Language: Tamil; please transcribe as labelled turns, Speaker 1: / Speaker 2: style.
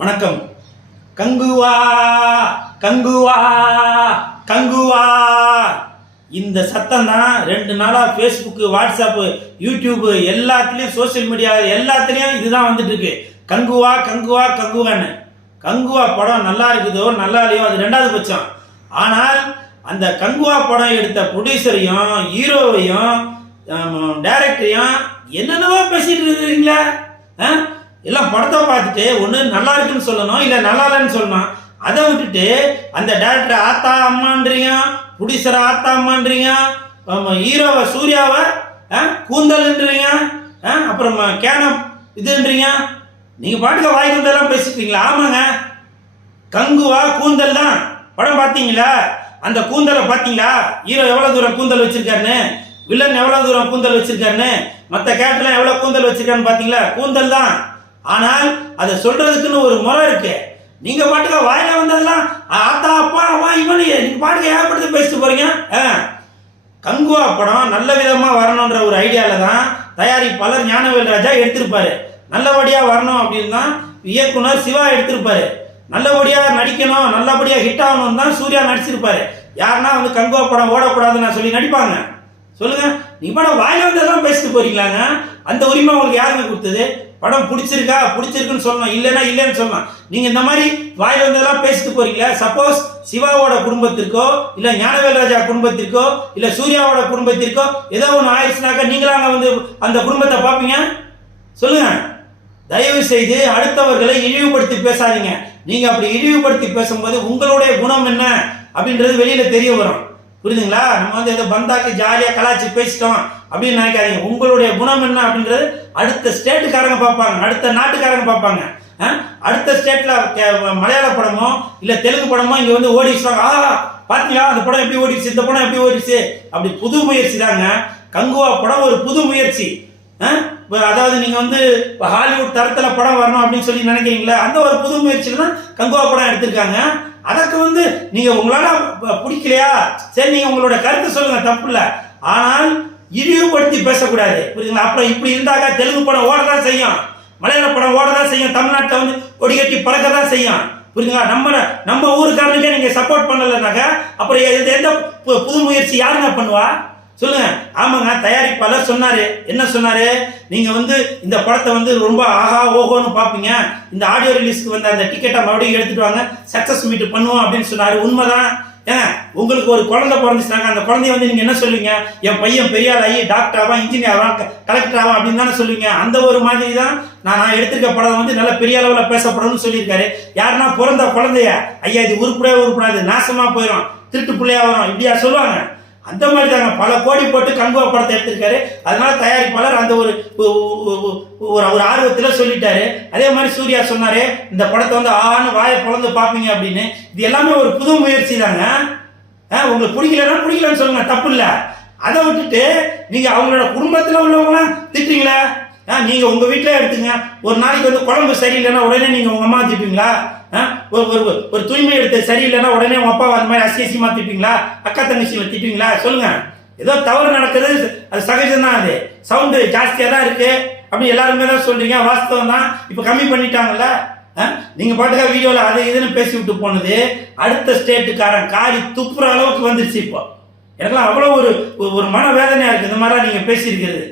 Speaker 1: வணக்கம் கங்குவா கங்குவா கங்குவா இந்த சத்தம் தான் ரெண்டு நாளாக ஃபேஸ்புக்கு வாட்ஸ்அப்பு யூடியூப்பு எல்லாத்துலேயும் சோசியல் மீடியா எல்லாத்துலேயும் இதுதான் வந்துட்டு இருக்கு கங்குவா கங்குவா கங்குவான்னு கங்குவா படம் நல்லா இருக்குதோ நல்லா இல்லையோ அது ரெண்டாவது பட்சம் ஆனால் அந்த கங்குவா படம் எடுத்த ப்ரொடியூசரையும் ஹீரோவையும் டைரக்டரையும் என்னென்னவோ பேசிட்டு இருக்கிறீங்களா எல்லாம் படத்தை பார்த்துட்டு ஒன்று நல்லா இருக்குன்னு சொல்லணும் இல்லை நல்லா இல்லைன்னு சொல்லணும் அதை விட்டுட்டு அந்த டேரக்டர் ஆத்தா அம்மான்றீங்க புடிசர ஆத்தா அம்மான்றீங்க ஹீரோவை சூர்யாவை கூந்தல்ன்றீங்க அப்புறம் கேனம் இதுன்றீங்க நீங்கள் பாட்டுக்க வாய் கூந்தலாம் பேசிட்டீங்களா ஆமாங்க கங்குவா கூந்தல் தான் படம் பார்த்தீங்களா அந்த கூந்தலை பார்த்தீங்களா ஹீரோ எவ்வளோ தூரம் கூந்தல் வச்சிருக்காருன்னு வில்லன் எவ்வளோ தூரம் கூந்தல் வச்சிருக்காருன்னு மற்ற கேரக்டர்லாம் எவ்வளோ கூந்தல் வச்சிருக்கான்னு பார்த்தீங்களா கூந்தல் தான் ஆனால் அதை சொல்றதுக்குன்னு ஒரு முறை இருக்கு நீங்க பாட்டுக்க வாயில வந்ததெல்லாம் ஆத்தா அப்பா அவா இவனு நீங்க பாட்டுக்க ஏகப்படுத்தி பேசிட்டு போறீங்க கங்குவா படம் நல்ல விதமா வரணுன்ற ஒரு ஐடியால தான் தயாரிப்பாளர் ஞானவேல் ராஜா எடுத்திருப்பாரு நல்லபடியா வரணும் அப்படின்னு தான் இயக்குனர் சிவா எடுத்திருப்பாரு நல்லபடியா நடிக்கணும் நல்லபடியா ஹிட் ஆகணும்னு தான் சூர்யா நடிச்சிருப்பாரு யாருன்னா வந்து கங்குவா படம் ஓடக்கூடாதுன்னு சொல்லி நடிப்பாங்க சொல்லுங்க நீங்க வாயில வந்ததெல்லாம் பேசிட்டு போறீங்களாங்க அந்த உரிமை உங்களுக்கு யாருமே கொடுத்தது படம் பிடிச்சிருக்கா பிடிச்சிருக்குன்னு சொல்லணும் இல்லைன்னா இல்லைன்னு சொல்லணும் நீங்கள் இந்த மாதிரி வாய் வந்ததெல்லாம் பேசிட்டு போறீங்களா சப்போஸ் சிவாவோட குடும்பத்திற்கோ இல்லை ஞானவேல் ராஜா குடும்பத்திற்கோ இல்லை சூர்யாவோட குடும்பத்திற்கோ ஏதோ ஒன்று ஆயிடுச்சுனாக்கா நீங்களா வந்து அந்த குடும்பத்தை பார்ப்பீங்க சொல்லுங்க தயவு செய்து அடுத்தவர்களை இழிவுபடுத்தி பேசாதீங்க நீங்கள் அப்படி இழிவுபடுத்தி பேசும்போது உங்களுடைய குணம் என்ன அப்படின்றது வெளியில் தெரிய வரும் புரியுதுங்களா நம்ம வந்து ஏதோ பந்தாக்கு ஜாலியாக கலாச்சி பேசிட்டோம் அப்படின்னு நினைக்காதீங்க உங்களுடைய குணம் என்ன அப்படின்றது அடுத்த ஸ்டேட்டுக்காரங்க பார்ப்பாங்க அடுத்த நாட்டுக்காரங்க பார்ப்பாங்க அடுத்த ஸ்டேட்டில் மலையாள படமோ இல்லை தெலுங்கு படமோ இங்கே வந்து ஓடிச்சுவாங்க ஆ பார்த்தீங்களா அந்த படம் எப்படி ஓடிச்சு இந்த படம் எப்படி ஓடிச்சு அப்படி புது முயற்சி தாங்க கங்குவா படம் ஒரு புது முயற்சி அதாவது நீங்கள் வந்து இப்போ ஹாலிவுட் தரத்துல படம் வரணும் அப்படின்னு சொல்லி நினைக்கிறீங்களா அந்த ஒரு புது முயற்சியில தான் கங்குவா படம் எடுத்திருக்காங்க அதற்கு வந்து நீங்கள் உங்களால் பிடிக்கலையா சரி நீங்கள் உங்களோட கருத்தை சொல்லுங்கள் தப்பு இல்லை ஆனால் இழிவுபடுத்தி பேசக்கூடாது புரியுதுங்களா அப்புறம் இப்படி இருந்தாக்கா தெலுங்கு படம் ஓட தான் செய்யும் மலையாள படம் ஓட தான் செய்யும் தமிழ்நாட்டில் வந்து கட்டி பறக்க தான் செய்யும் புரியுதுங்களா நம்ம நம்ம ஊருக்காரனுக்கே நீங்கள் சப்போர்ட் பண்ணலைனாக்கா அப்புறம் எந்த புது முயற்சி யாருங்க பண்ணுவா சொல்லுங்கள் ஆமாங்க தயாரிப்பாளர் சொன்னார் என்ன சொன்னார் நீங்கள் வந்து இந்த படத்தை வந்து ரொம்ப ஆஹா ஓஹோன்னு பார்ப்பீங்க இந்த ஆடியோ ரிலீஸ்க்கு வந்து அந்த டிக்கெட்டை மறுபடியும் எடுத்துட்டு வாங்க சக்ஸஸ் மீட் பண்ணுவோம் அப்படின்னு சொன்னார் உண்மைதான் ஏன் உங்களுக்கு ஒரு குழந்தை பிறந்துச்சுனாங்க அந்த குழந்தைய வந்து நீங்கள் என்ன சொல்லுவீங்க என் பையன் பெரியார் ஆகி டாக்டர் ஆவா இன்ஜினியர் ஆவா கலெக்டர் ஆவா அப்படின்னு தானே சொல்லுவீங்க அந்த ஒரு மாதிரி தான் நான் நான் எடுத்திருக்க படம் வந்து நல்ல பெரிய அளவில் பேசப்படணும்னு சொல்லியிருக்காரு யாருன்னா பிறந்த குழந்தைய ஐயா இது உருப்படையே உருப்படாது நாசமாக போயிடும் திருட்டு பிள்ளையா வரும் இப்படியா சொல்லுவாங்க அந்த மாதிரி தாங்க பல கோடி போட்டு கண்கோ படத்தை எடுத்திருக்காரு அதனால தயாரிப்பாளர் அந்த ஒரு ஒரு ஒரு ஆர்வத்தில் சொல்லிட்டாரு அதே மாதிரி சூர்யா சொன்னாரு இந்த படத்தை வந்து ஆன்னு வாயை பிறந்து பார்ப்பீங்க அப்படின்னு இது எல்லாமே ஒரு புது முயற்சி தாங்க உங்களுக்கு பிடிக்கலன்னா பிடிக்கலன்னு சொல்லுங்க தப்பு இல்லை அதை விட்டுட்டு நீங்க அவங்களோட குடும்பத்தில் உள்ளவங்களாம் திட்டுறீங்களா நீங்க உங்க வீட்டில எடுத்துங்க ஒரு நாளைக்கு வந்து குழம்பு சரியில்லைன்னா உடனே நீங்க உங்க அம்மா திட்டுவீங்களா ஒரு ஒரு ஒரு தூய்மை எடுத்து சரியில்லைன்னா உடனே உங்க அப்பாவை அந்த மாதிரி அசியசியமா திப்பீங்களா அக்கா தங்கச்சியில திப்பீங்களா சொல்லுங்க ஏதோ தவறு நடக்குது அது சகஜம்தான் அது சவுண்டு ஜாஸ்தியாக தான் இருக்கு அப்படி எல்லாருமே தான் சொல்றீங்க வாஸ்தவம் தான் இப்போ கம்மி பண்ணிட்டாங்கல்ல நீங்க பாட்டுக்கா வீடியோல அதை இதுன்னு பேசி விட்டு போனது அடுத்த ஸ்டேட்டுக்காரன் காரி துப்புற அளவுக்கு வந்துருச்சு இப்போ எனக்குலாம் அவ்வளோ ஒரு ஒரு மன வேதனையா இருக்கு இந்த மாதிரி நீங்க பேசியிருக்கிறது